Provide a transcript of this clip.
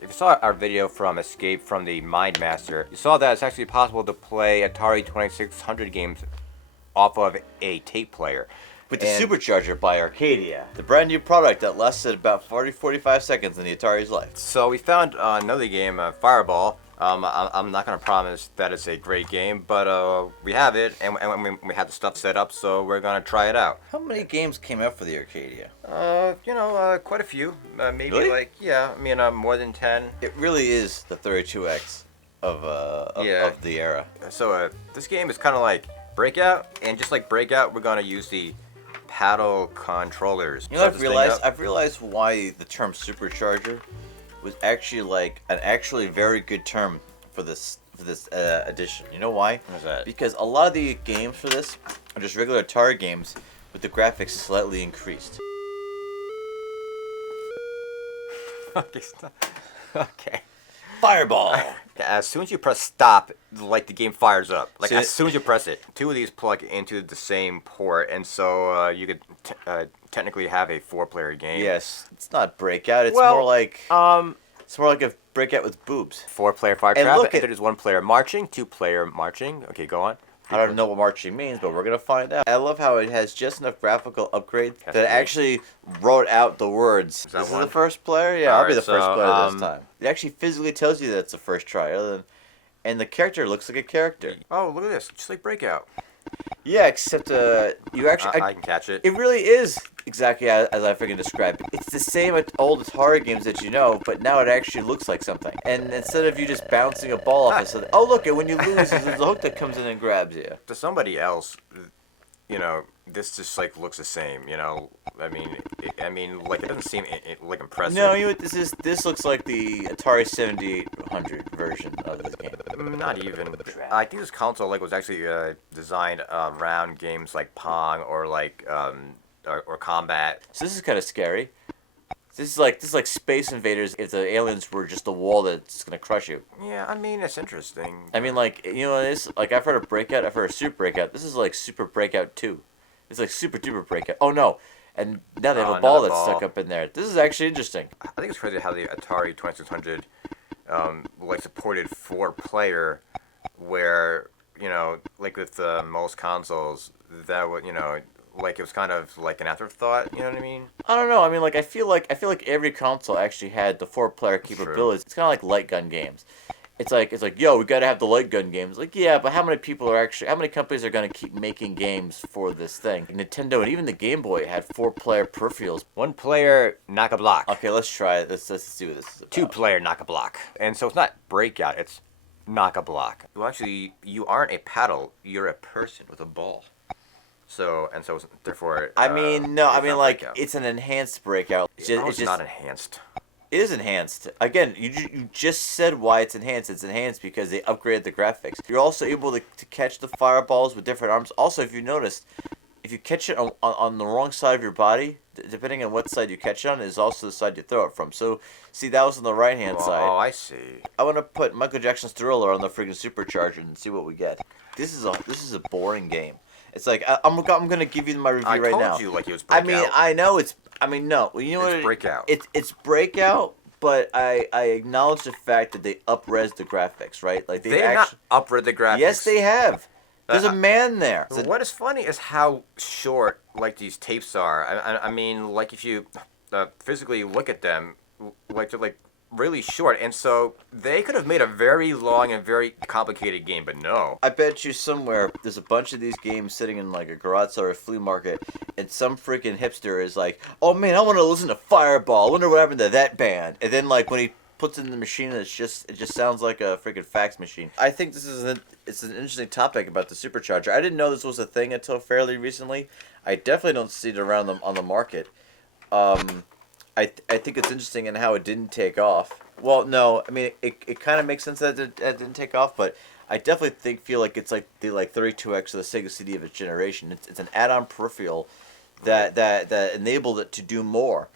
If you saw our video from Escape from the Mind Master, you saw that it's actually possible to play Atari 2600 games off of a tape player. With the Supercharger by Arcadia, the brand new product that lasted about 45 seconds in the Atari's life. So we found another game, Fireball. I'm not going to promise that it's a great game, but we have it, and we have the stuff set up, so we're going to try it out. How many games came out for the Arcadia? Quite a few. Maybe Really? More than 10. It really is the 32X of the era. So this game is kind of like Breakout, and just like Breakout, we're going to use the paddle controllers. You know, I've realized why the term Supercharger was actually like an actually very good term for this edition. You know why? What's that? Because a lot of the games for this are just regular Atari games with the graphics slightly increased. Okay, stop. Okay. Fireball! As soon as you press stop, like the game fires up. Like See, as soon as you press it, two of these plug into the same port, and so you could technically have a 4-player game. Yes, it's not Breakout. It's Well, more like a Breakout with boobs. 4-player fire And trap. look And there's 1-player marching, 2-player marching. Okay, go on. I don't know what marching means, but we're gonna find out. I love how it has just enough graphical upgrades that it actually wrote out the words. Is that This is one? the first player? Yeah, I'll be Alright, the first so, player this time. It actually physically tells you that it's the first try, and the character looks like a character. Oh, look at this. Just like Breakout. Yeah, except you actually... I can catch it. It really is exactly as I freaking described it. It's the same old Atari games that you know, but now it actually looks like something. And instead of you just bouncing a ball off of something, oh look, and when you lose, there's a hook that comes in and grabs you. To somebody else, this just like looks the same. Like it doesn't seem like impressive. No, you know what this is? This looks like the Atari 7800 version of this game. Not even. I think this console was actually designed around games like Pong or or Combat. So this is kind of scary. This is like Space Invaders if the aliens were just a wall that's gonna crush you. Yeah, it's interesting. I mean, like, you know what it is? Like, I've heard of Breakout, I've heard of Super Breakout. This is like Super Breakout 2. It's like Super Duper Breakout. Oh no! And now they have a ball that's stuck up in there. This is actually interesting. I think it's crazy how the Atari 2600 supported 4-player, where like with most consoles that would it was kind of like an afterthought. You know what I mean? I don't know. I mean, like, I feel like every console actually had the 4-player capabilities. It's kind of like light gun games. It's like, yo, we gotta have the light gun games. Like, yeah, but how many companies are gonna keep making games for this thing? Nintendo and even the Game Boy had 4-player peripherals. 1-player knock a block. Okay, let's try it. Let's see what this is about. 2-player knock a block. And so it's not Breakout, it's knock a block. Well, actually, you aren't a paddle, you're a person with a ball. So therefore. I mean, no, I mean, like, Breakout. it's an enhanced Breakout. It's just not enhanced. It is enhanced. Again, you just said why it's enhanced. It's enhanced because they upgraded the graphics. You're also able to catch the fireballs with different arms. Also, if you noticed, if you catch it on the wrong side of your body, depending on what side you catch it on, is also the side you throw it from. So, see, that was on the right-hand side. Oh, I see. I want to put Michael Jackson's Thriller on the freaking Supercharger and see what we get. This is a boring game. It's like, I'm gonna give you my review right now. I told you like it was Breakout. I mean, I know it's. I mean, no. You know what? It's Breakout. It's Breakout, but I acknowledge the fact that they up-res the graphics, right? Like they not up-res the graphics. Yes, they have. There's a man there. What is funny is how short these tapes are. I mean, like if you physically look at them, they're really short, and so they could have made a very long and very complicated game, but no. I bet you somewhere there's a bunch of these games sitting in like a garage sale or a flea market, and some freaking hipster is like, "Oh man, I want to listen to Fireball. I wonder what happened to that band." And then like when he puts it in the machine, it just sounds like a freaking fax machine. I think it's an interesting topic about the Supercharger. I didn't know this was a thing until fairly recently. I definitely don't see it around on the market. I think it's interesting in how it didn't take off. Well, no, I mean it kind of makes sense that it didn't take off, but I definitely feel like it's like the 32X of the Sega CD of its generation. It's an add-on peripheral that enabled it to do more.